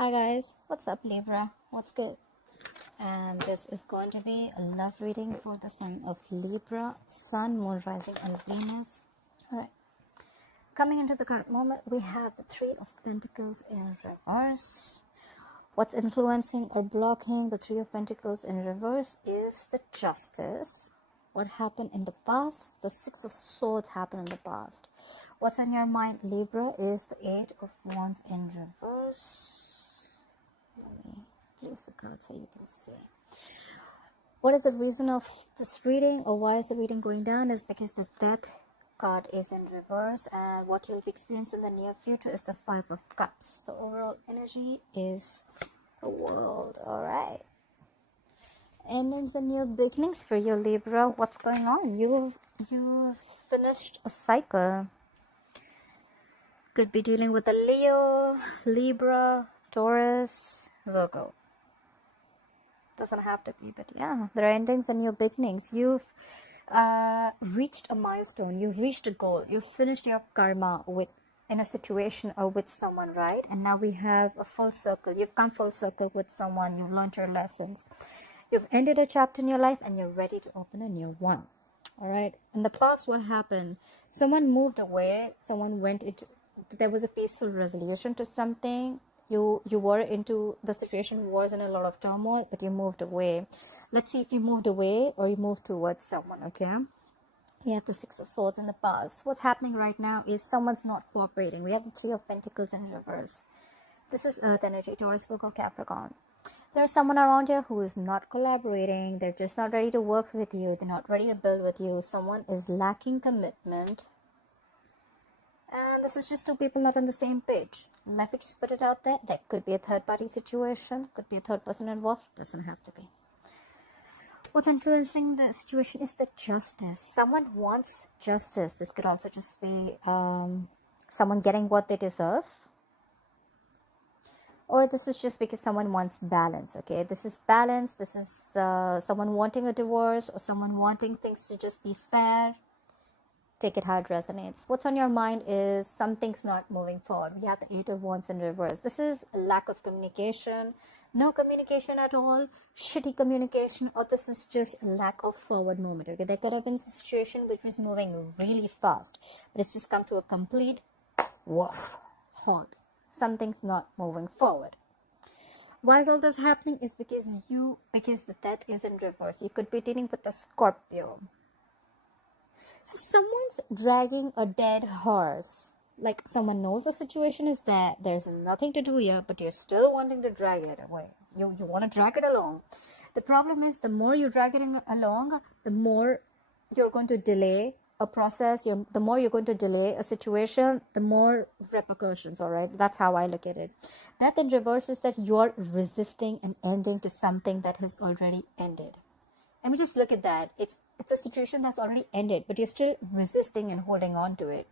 Hi guys, what's up Libra? What's good? And this is going to be a love reading for the sign of Libra, Sun, Moon, Rising, and Venus. Alright, coming into the current moment, we have the Three of Pentacles in reverse. What's influencing or blocking the Three of Pentacles in reverse is the Justice. What happened in the past? The Six of Swords happened in the past. What's on your mind, Libra, is the Eight of Wands in reverse. Let me place the card so you can see. What is the reason of this reading, or why is the reading going down? Is because the Death card is in reverse, and what you'll be experiencing in the near future is the Five of Cups. The overall energy is the World. All right. Endings and new beginnings for you, Libra. What's going on? You've finished a cycle. Could be dealing with a Leo, Libra, Taurus, Virgo. Doesn't have to be, but yeah, there are endings and new beginnings. You've reached a milestone. You've reached a goal. You've finished your karma in a situation or with someone, right? And now we have a full circle. You've come full circle with someone. You've learned your lessons. You've ended a chapter in your life and you're ready to open a new one. All right. In the past, what happened? Someone moved away. Someone went into, there was a peaceful resolution to something. You were into, the situation was in a lot of turmoil, but you moved away. Let's see if you moved away or you moved towards someone, okay? We have the Six of Swords in the past. What's happening right now is someone's not cooperating. We have the Three of Pentacles in reverse. This is Earth energy, Taurus, Virgo, Capricorn. There's someone around here who is not collaborating. They're just not ready to work with you. They're not ready to build with you. Someone is lacking commitment. And this is just two people not on the same page. Let me just put it out there. There could be a third-party situation. Could be a third person involved. Doesn't have to be. What's influencing the situation is the Justice. Someone wants justice. This could also just be someone getting what they deserve. Or this is just because someone wants balance, okay? This is balance. This is someone wanting a divorce or someone wanting things to just be fair. Take it how it resonates. What's on your mind is something's not moving forward. We have the Eight of Wands in reverse. This is a lack of communication. No communication at all. Shitty communication. Or this is just a lack of forward movement, okay? There could have been a situation which was moving really fast. But it's just come to a complete woof, halt. Something's not moving forward. Why is all this happening? Is because the Death is in reverse. You could be dealing with a Scorpio. So someone's dragging a dead horse. Like someone knows the situation is there. There's nothing to do here, but you're still wanting to drag it away. You want to drag it along. The problem is the more you drag it along, the more you're going to delay a process. The more you're going to delay a situation, the more repercussions, all right? That's how I look at it. Death in reverse is that you're resisting an ending to something that has already ended. Let me just look at that. It's a situation that's already ended, but you're still resisting and holding on to it.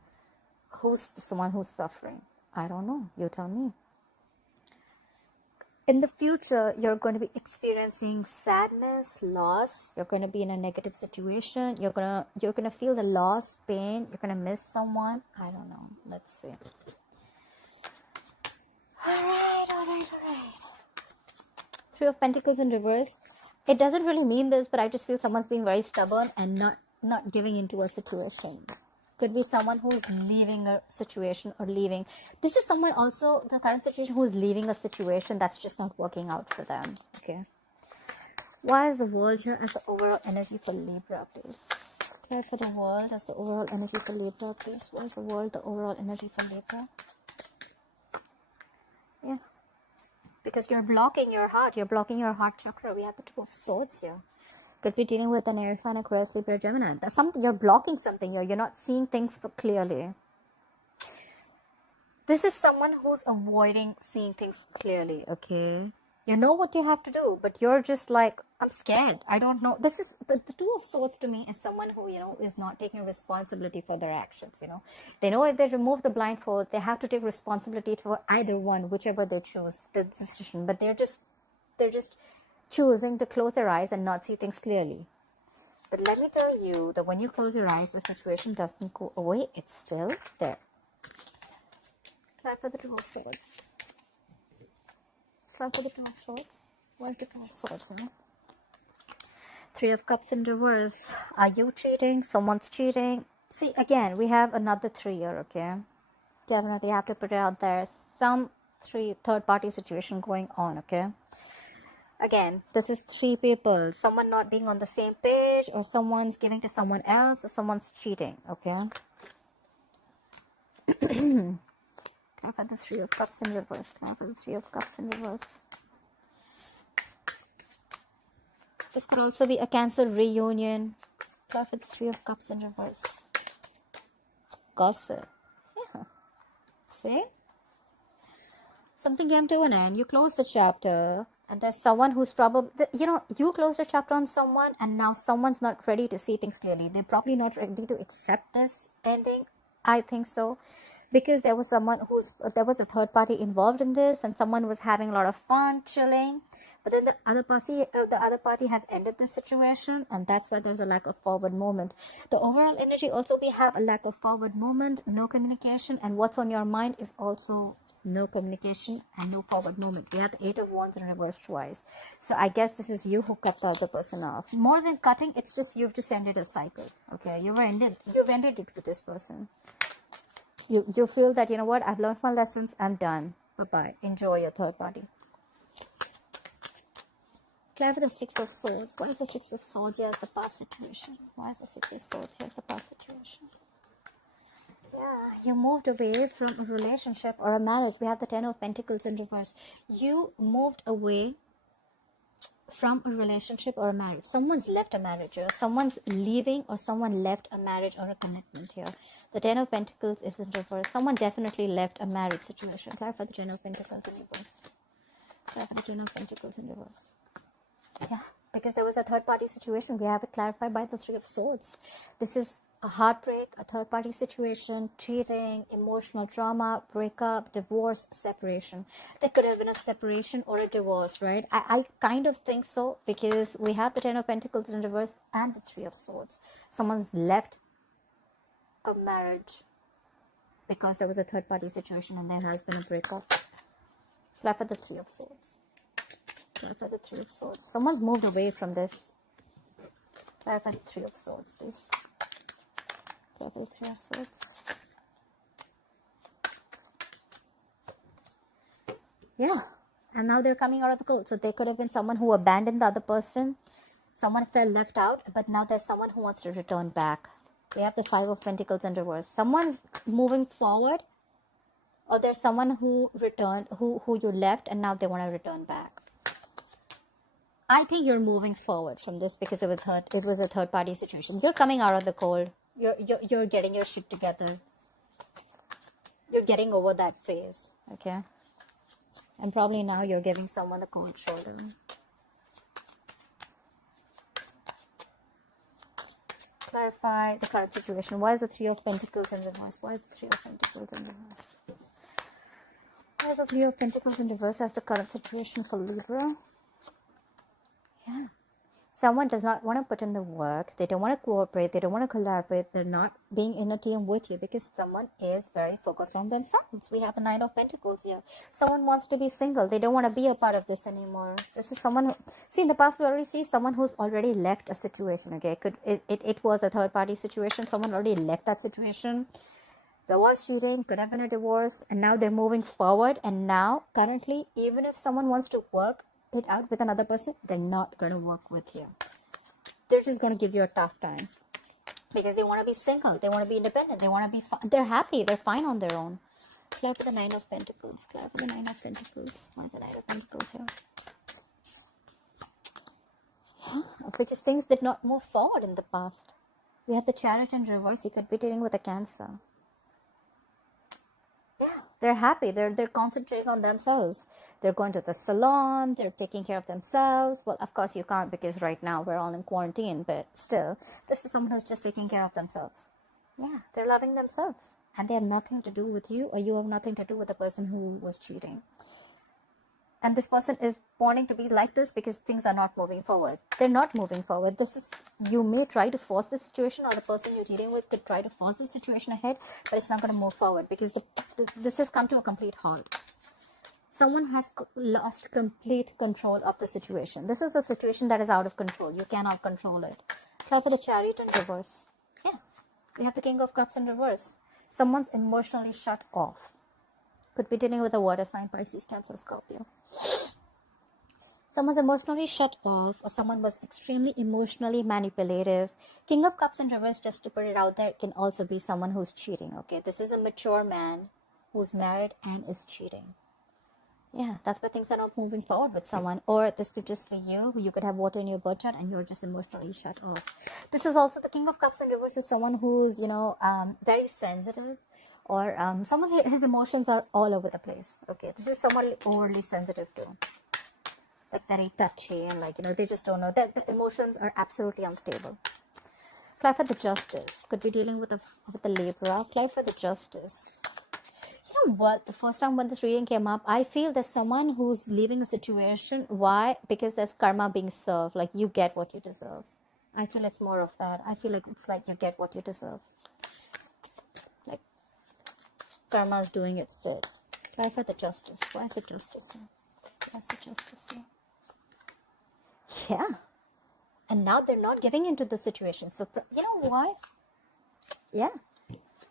Who's someone who's suffering? I don't know. You tell me. In the future, you're going to be experiencing sadness, loss. You're going to be in a negative situation. You're gonna feel the loss, pain. You're gonna miss someone. I don't know. Let's see. All right. Three of Pentacles in reverse. It doesn't really mean this, but I just feel someone's being very stubborn and not giving into a situation. Could be someone who's leaving a situation or leaving. This is someone also, the current situation, who's leaving a situation that's just not working out for them. Okay. Why is the World here as the overall energy for Libra, please? Clear for the World as the overall energy for Libra, please. Why is the World the overall energy for Libra? Yeah. Because you're blocking your heart. You're blocking your heart chakra. We have the Two of Swords here. Could be dealing with an Aries, Aquarius, Libra, Gemini. That's something, you're blocking something here. You're not seeing things clearly. This is someone who's avoiding seeing things clearly, okay? You know what you have to do, but you're just like, I'm scared. I don't know. This is the Two of Swords to me is someone who, is not taking responsibility for their actions, They know if they remove the blindfold, they have to take responsibility for either one, whichever they choose, the decision. But they're just choosing to close their eyes and not see things clearly. But let me tell you that when you close your eyes, the situation doesn't go away. It's still there. Try for the Two of Swords. Clarify the Two of Swords. Where's the Two of Swords, huh? Three of Cups in reverse. Are you cheating? Someone's cheating. See, again, we have another 3 here, okay? Definitely have to put it out there. Some third-party situation going on, okay? Again, this is 3 people. Someone not being on the same page, or someone's giving to someone else, or someone's cheating, okay? Clarify the Three of Cups in reverse. Clarify the Three of Cups in reverse. This could also be a Cancer reunion. Clarify the Three of Cups in reverse. Gossip. Yeah. See? Something came to an end. You closed a chapter. And there's someone who's probably, you closed a chapter on someone, and now someone's not ready to see things clearly. They're probably not ready to accept this ending. I think so. Because there was a third party involved in this, and someone was having a lot of fun, chilling. But then the other party has ended the situation, and that's why there's a lack of forward movement. The overall energy also, we have a lack of forward movement, no communication, and what's on your mind is also no communication and no forward movement. We have the Eight of Wands in reverse twice. So I guess this is you who cut the other person off. More than cutting, it's just you've just ended a cycle. Okay, you've ended it with this person. You feel that, you know what, I've learned my lessons, I'm done. Bye-bye. Enjoy your third party. Clarify the Six of Swords. Why is the Six of Swords here as the past situation? Why is the Six of Swords here as the past situation? Yeah, you moved away from a relationship or a marriage. We have the Ten of Pentacles in reverse. You moved away from a relationship or a marriage. Someone's left a marriage here. Someone's leaving, or someone left a marriage or a commitment here. The Ten of Pentacles is in reverse. Someone definitely left a marriage situation. Clarify the Ten of Pentacles in reverse. Clarify the Ten of Pentacles in reverse. Yeah, because there was a third party situation. We have it clarified by the Three of Swords. This is a heartbreak, a third party situation, cheating, emotional trauma, breakup, divorce, separation. There could have been a separation or a divorce, right? I kind of think so, because we have the Ten of Pentacles in reverse and the Three of Swords. Someone's left a marriage because there was a third party situation and there has been a breakup. Clarify the Three of Swords. Clarify the Three of Swords. Someone's moved away from this. Clarify the Three of Swords, please. Clarify the Three of Swords. Yeah. And now they're coming out of the cold. So there could have been someone who abandoned the other person. Someone felt left out. But now there's someone who wants to return back. We have the Five of Pentacles in reverse. Someone's moving forward. Or there's someone who returned, who you left, and now they want to return back. I think you're moving forward from this because it was a third party situation. You're coming out of the cold. You're getting your shit together. You're getting over that phase. Okay. And probably now you're giving someone the cold shoulder. Clarify the current situation. Why is the Three of Pentacles in reverse? Why is the Three of Pentacles in reverse? Why is the Three of Pentacles in reverse as the current situation for Libra? Yeah. Someone does not want to put in the work. They don't want to cooperate. They don't want to collaborate. They're not being in a team with you because someone is very focused on themselves. We have the Nine of Pentacles here. Someone wants to be single. They don't want to be a part of this anymore. This is someone who, see, in the past we already see someone who's already left a situation. Okay, it was a third party situation. Someone already left that situation. There was cheating, could have been a divorce, and now they're moving forward. And now, currently, even if someone wants to work it out with another person, they're not going to work with you. They're just going to give you a tough time because they want to be single. They want to be independent. They want to be they're happy. They're fine on their own. Clarify the Nine of Pentacles. Clarify the Nine of Pentacles. Why is the Nine of Pentacles here? Because things did not move forward in the past. We have the Chariot in reverse. You could be dealing with a Cancer. Yeah, they're happy. They're concentrating on themselves. They're going to the salon. They're taking care of themselves. Well, of course you can't because right now we're all in quarantine. But still, this is someone who's just taking care of themselves. Yeah, they're loving themselves. And they have nothing to do with you, or you have nothing to do with the person who was cheating. And this person is wanting to be like this because things are not moving forward. They're not moving forward. This is, you may try to force the situation, or the person you're dealing with could try to force the situation ahead, but it's not going to move forward because this has come to a complete halt. Someone has lost complete control of the situation. This is a situation that is out of control. You cannot control it. Try for the Chariot in reverse. Yeah, we have the King of Cups in reverse. Someone's emotionally shut off. Could be dealing with a water sign, Pisces, Cancer, Scorpio. Someone's emotionally shut off, or someone was extremely emotionally manipulative. King of Cups in reverse, just to put it out there, can also be someone who's cheating. Okay, this is a mature man who's married and is cheating. Yeah, that's why things are not moving forward with someone. Or this could just be you. You could have water in your birth chart and you're just emotionally shut off. This is also the King of Cups in reverse is someone who's, very sensitive. Or someone, his emotions are all over the place. Okay, this is someone overly sensitive too. Like very touchy and they just don't know. The emotions are absolutely unstable. Apply for the Justice. Could be dealing with the Libra. Apply for the Justice. You know what? The first time when this reading came up, I feel there's someone who's leaving a situation. Why? Because there's karma being served. Like you get what you deserve. I feel it's more of that. I feel like it's like you get what you deserve. Like karma is doing its bit. Try for the Justice. Why is the Justice here? Why is the Justice here? Yeah. And now they're not giving into the situation. So you know why? Yeah.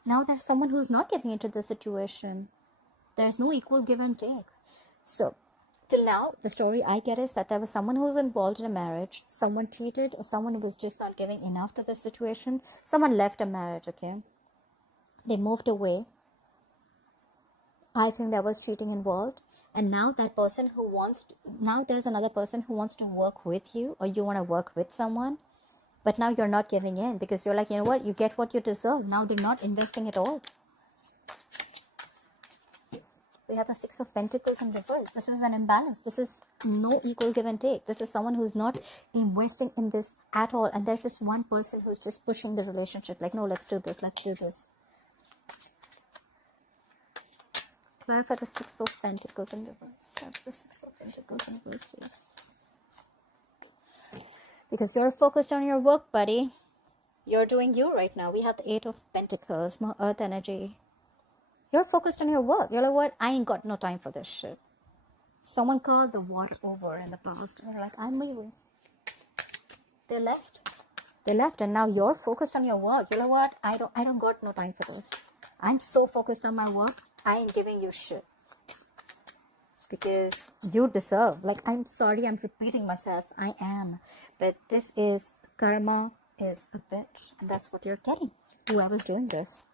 Now there's someone who's not giving into the situation. There's no equal give and take. So, till now, the story I get is that there was someone who was involved in a marriage. Someone cheated, or someone who was just not giving enough to the situation. Someone left a marriage, okay? They moved away. I think there was cheating involved. And now that person now there's another person who wants to work with you, or you want to work with someone. But now you're not giving in because you're like, you know what? You get what you deserve. Now they're not investing at all. We have the Six of Pentacles in reverse. This is an imbalance. This is no equal give and take. This is someone who's not investing in this at all. And there's just one person who's just pushing the relationship. Like, no, let's do this. Let's do this. Try for the Six of Pentacles in reverse. Try for the Six of Pentacles in reverse, please. Because you're focused on your work, buddy. You're doing you right now. We have the Eight of Pentacles, more earth energy. You're focused on your work. You're like, what? I ain't got no time for this shit. Someone called the water over in the past. They're like, I'm leaving. They left. They left, and now you're focused on your work. You're like, what? I don't got no time for this. I'm so focused on my work. I ain't giving you shit. Because you deserve. Like, I'm sorry, I'm repeating myself. I am. But this is, karma is a bitch. And that's what you're getting. Whoever's doing this.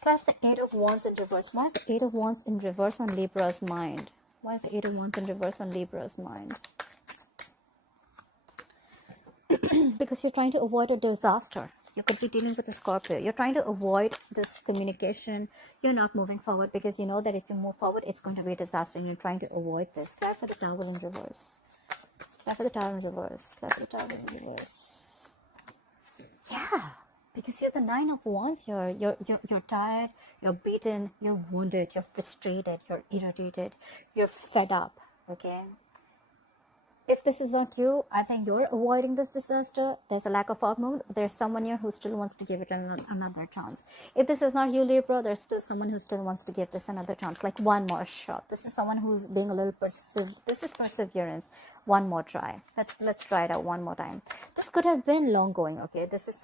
Plus the Eight of Wands in reverse. Why is the Eight of Wands in reverse on Libra's mind? Why is the Eight of Wands in reverse on Libra's mind? Because you're trying to avoid a disaster. You could be dealing with a Scorpio. You're trying to avoid this communication. You're not moving forward because you know that if you move forward, it's going to be a disaster. And you're trying to avoid this. Try for the Tower in reverse. Try for the Tower in reverse. Try for the Tower in reverse. Yeah. Because you're the Nine of Wands here. You're tired. You're beaten. You're wounded. You're frustrated. You're irritated. You're fed up. Okay. If this is not you, I think you're avoiding this disaster. There's a lack of outmove. There's someone here who still wants to give it another chance. If this is not you, Libra, there's still someone who still wants to give this another chance. Like one more shot. This is someone who's being a little This is perseverance. One more try. Let's try it out one more time. This could have been long going, okay? This is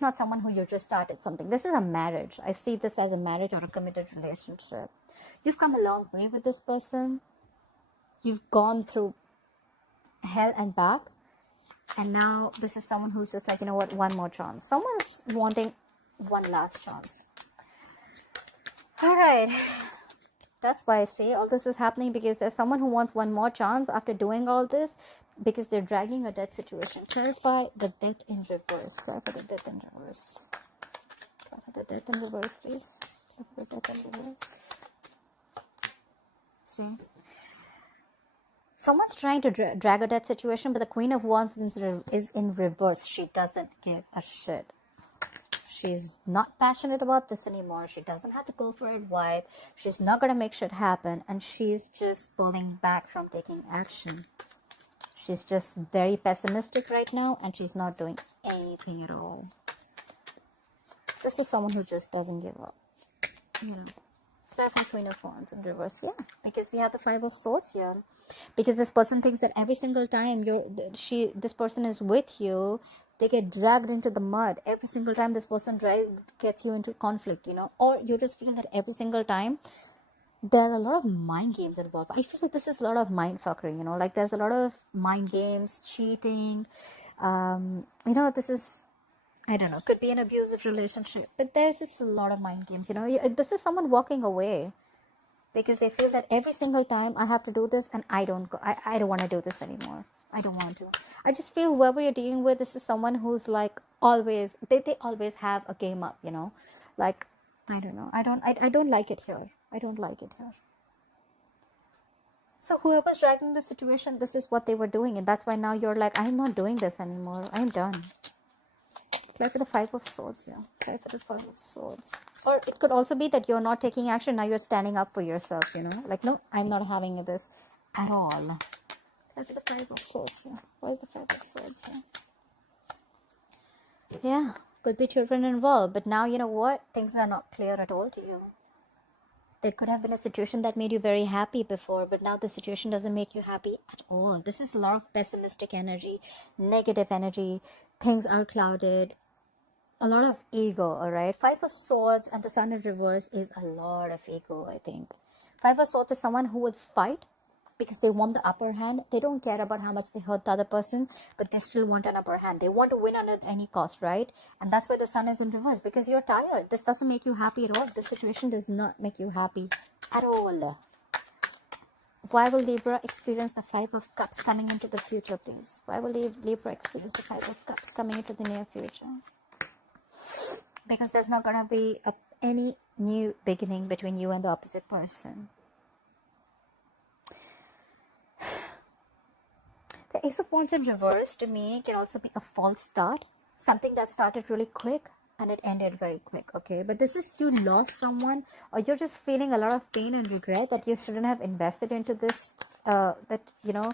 not someone who you just started something. This is a marriage. I see this as a marriage or a committed relationship. You've come a long way with this person. You've gone through hell and back, and now this is someone who's just like, you know what, one more chance. Someone's wanting one last chance. All right, that's why I say all this is happening, because there's someone who wants one more chance after doing all this, because they're dragging a death situation. Clarify the death in reverse. Clarify the death in reverse. Clarify the death in reverse, please. Clarify the death in reverse. See, someone's trying to drag a death situation, but the Queen of Wands is in reverse. She doesn't give a shit. She's not passionate about this anymore. She doesn't have to go for it wife. She's not going to make shit happen. And she's just pulling back from taking action. She's just very pessimistic right now. And she's not doing anything at all. This is someone who just doesn't give up. You know. Clarify Queen of Wands in reverse. Yeah, because we have the Five of Swords here. Because this person thinks that every single time this person is with you, they get dragged into the mud. Every single time this person gets you into conflict, you know, or you just feel that every single time there are a lot of mind games involved. I feel like this is a lot of mind fuckery, you know, like there's a lot of mind games, cheating. You know, this is, I don't know, could be an abusive relationship, but there's just a lot of mind games, you know. This is someone walking away because they feel that every single time I have to do this and I don't want to do this anymore. I don't want to. I just feel whoever you're dealing with, this is someone who's like always, they always have a game up, you know, like, I don't know. I don't like it here. I don't like it here. So whoever's dragging the situation, this is what they were doing. And that's why now you're like, I'm not doing this anymore. I'm done. Play for the Five of Swords, yeah. Play for the Five of Swords. Or it could also be that you're not taking action. Now you're standing up for yourself, you know. Like, no, I'm not having this at all. Play for the Five of Swords, yeah. Where's the Five of Swords, yeah? Yeah. Could be children involved, but now you know what? Things are not clear at all to you. There could have been a situation that made you very happy before, but now the situation doesn't make you happy at all. This is a lot of pessimistic energy, negative energy. Things are clouded. A lot of ego, all right? Five of Swords and the Sun in reverse is a lot of ego, I think. Five of Swords is someone who would fight because they want the upper hand. They don't care about how much they hurt the other person, but they still want an upper hand. They want to win at any cost, right? And that's why the Sun is in reverse, because you're tired. This doesn't make you happy at all. This situation does not make you happy at all. Why will Libra experience the Five of Cups coming into the future, please? Why will Libra experience the Five of Cups coming into the near future? Because there's not going to be any new beginning between you and the opposite person. The Ace of Wands in reverse to me can also be a false start. Something that started really quick and it ended very quick, okay? But this is you lost someone, or you're just feeling a lot of pain and regret that you shouldn't have invested into this, that, you know,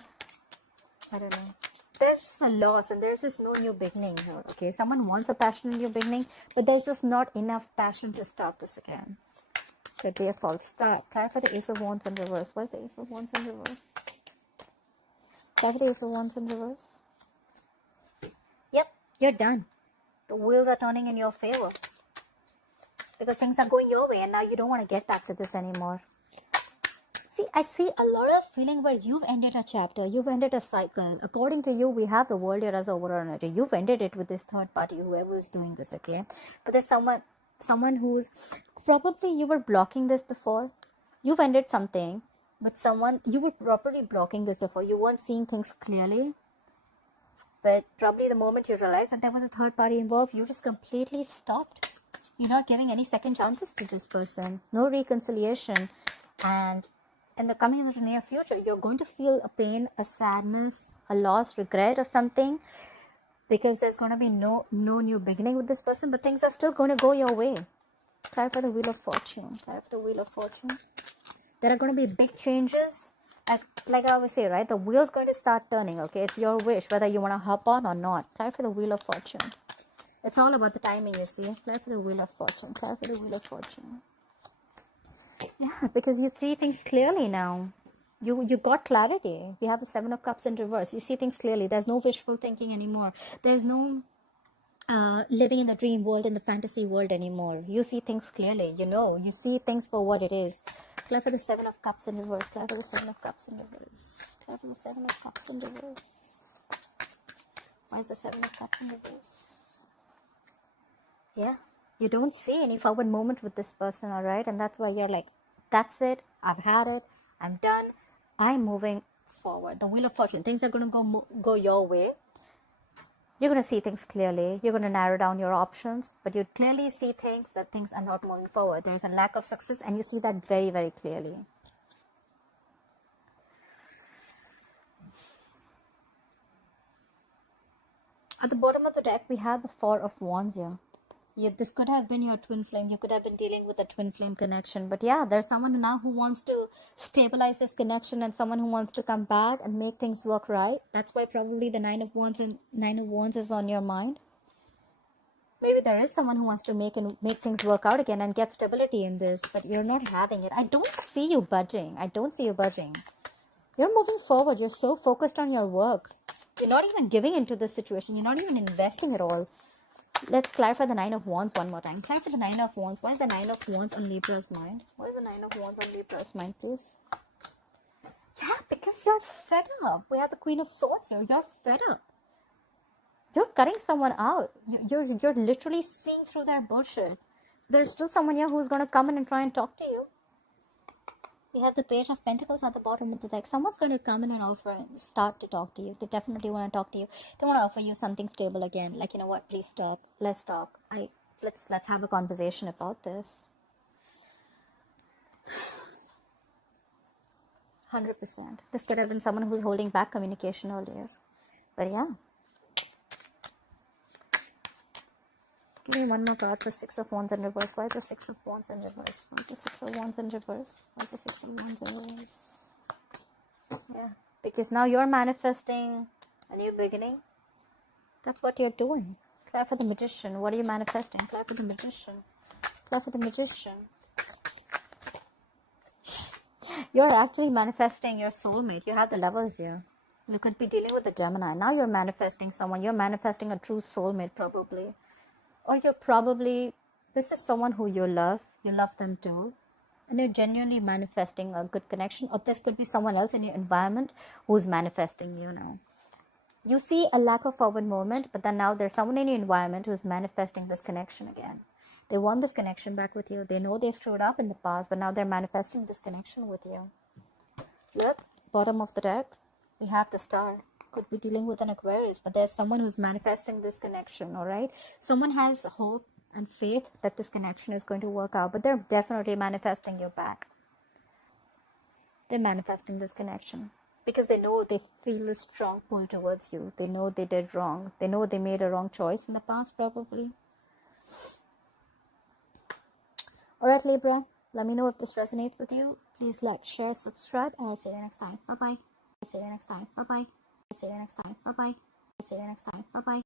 I don't know. There's just a loss and there's just no new beginning here, okay? Someone wants a passionate new beginning, but there's just not enough passion to start this again. Could be a false start. Try for the Ace of Wands in reverse. Where's the Ace of Wands in reverse? Try for the Ace of Wands in reverse. Yep, you're done. The wheels are turning in your favor. Because things are going your way and now you don't want to get back to this anymore. See, I see a lot of feeling where you've ended a chapter, you've ended a cycle. According to you, we have the world here as overall energy. You've ended it with this third party, whoever is doing this, okay? But there's someone who's, probably you were blocking this before. You've ended something, but you were properly blocking this before. You weren't seeing things clearly. But probably the moment you realized that there was a third party involved, you just completely stopped. You're not giving any second chances to this person. No reconciliation. And in the coming into the near future, you're going to feel a pain, a sadness, a loss, regret or something. Because there's going to be no new beginning with this person. But things are still going to go your way. Try for the Wheel of Fortune. Try for the Wheel of Fortune. There are going to be big changes. Like I always say, right? The wheel's going to start turning, okay? It's your wish, whether you want to hop on or not. Try for the Wheel of Fortune. It's all about the timing, you see. Try for the Wheel of Fortune. Try for the Wheel of Fortune. Yeah, because you see things clearly now. You got clarity. We have the Seven of Cups in reverse. You see things clearly. There's no wishful thinking anymore. There's no living in the dream world, in the fantasy world anymore. You see things clearly. You see things for what it is. Try for the Seven of Cups in reverse. Try for the Seven of Cups in reverse. Try for the Seven of Cups in reverse. Why is the Seven of Cups in reverse? Yeah. You don't see any forward movement with this person, all right? And that's why you're like, that's it. I've had it. I'm done. I'm moving forward. The Wheel of Fortune. Things are going to go your way. You're going to see things clearly. You're going to narrow down your options. But you clearly see things that things are not moving forward. There's a lack of success. And you see that very, very clearly. At the bottom of the deck, we have the Four of Wands here. This could have been your twin flame. You could have been dealing with a twin flame connection. But yeah, there's someone now who wants to stabilize this connection and someone who wants to come back and make things work right. That's why probably the Nine of Wands is on your mind. Maybe there is someone who wants to make things work out again and get stability in this, but you're not having it. I don't see you budging. I don't see you budging. You're moving forward. You're so focused on your work. You're not even giving into this situation. You're not even investing at all. Let's clarify the Nine of Wands one more time. Clarify the Nine of Wands. Why is the Nine of Wands on Libra's mind? What is the Nine of Wands on Libra's mind, please? Yeah, because you're fed up. We have the Queen of Swords here. You're fed up. You're cutting someone out. You're literally seeing through their bullshit. There's still someone here who's going to come in and try and talk to you. We have the Page of Pentacles at the bottom of the deck. Someone's going to come in and offer and start to talk to you. They definitely want to talk to you. They want to offer you something stable again. Like, you know what? Please talk. Let's talk. Let's have a conversation about this. 100%. This could have been someone who's holding back communication earlier. But yeah. Give me one more card for Six of Wands in reverse. Why is the Six of Wands in reverse? Why is the Six of Wands in reverse? Why is the Six of Wands in reverse? Yeah. Because now you're manifesting a new beginning. That's what you're doing. Clear for the Magician. What are you manifesting? Clear for the Magician. Clear for the Magician. You're actually manifesting your soulmate. You have the Lovers here. You could be dealing with a Gemini. Now you're manifesting someone. You're manifesting a true soulmate probably. Or you're probably, this is someone who you love them too, and you're genuinely manifesting a good connection. Or this could be someone else in your environment who's manifesting you now. You see a lack of forward movement, but then now there's someone in your environment who's manifesting this connection again. They want this connection back with you. They know they screwed up in the past, but now they're manifesting this connection with you. Look, bottom of the deck, we have the Star. Could be dealing with an Aquarius, but there's someone who's manifesting this connection. All right, someone has hope and faith that this connection is going to work out, but they're definitely manifesting you back. They're manifesting this connection because they know, they feel a strong pull towards you. They know they did wrong. They know they made a wrong choice in the past probably. All right, Libra, let me know if this resonates with you. Please like, share, subscribe, and I'll see you next time. Bye bye. See you next time. Bye bye. See you next time. Bye bye. See you next time. Bye bye.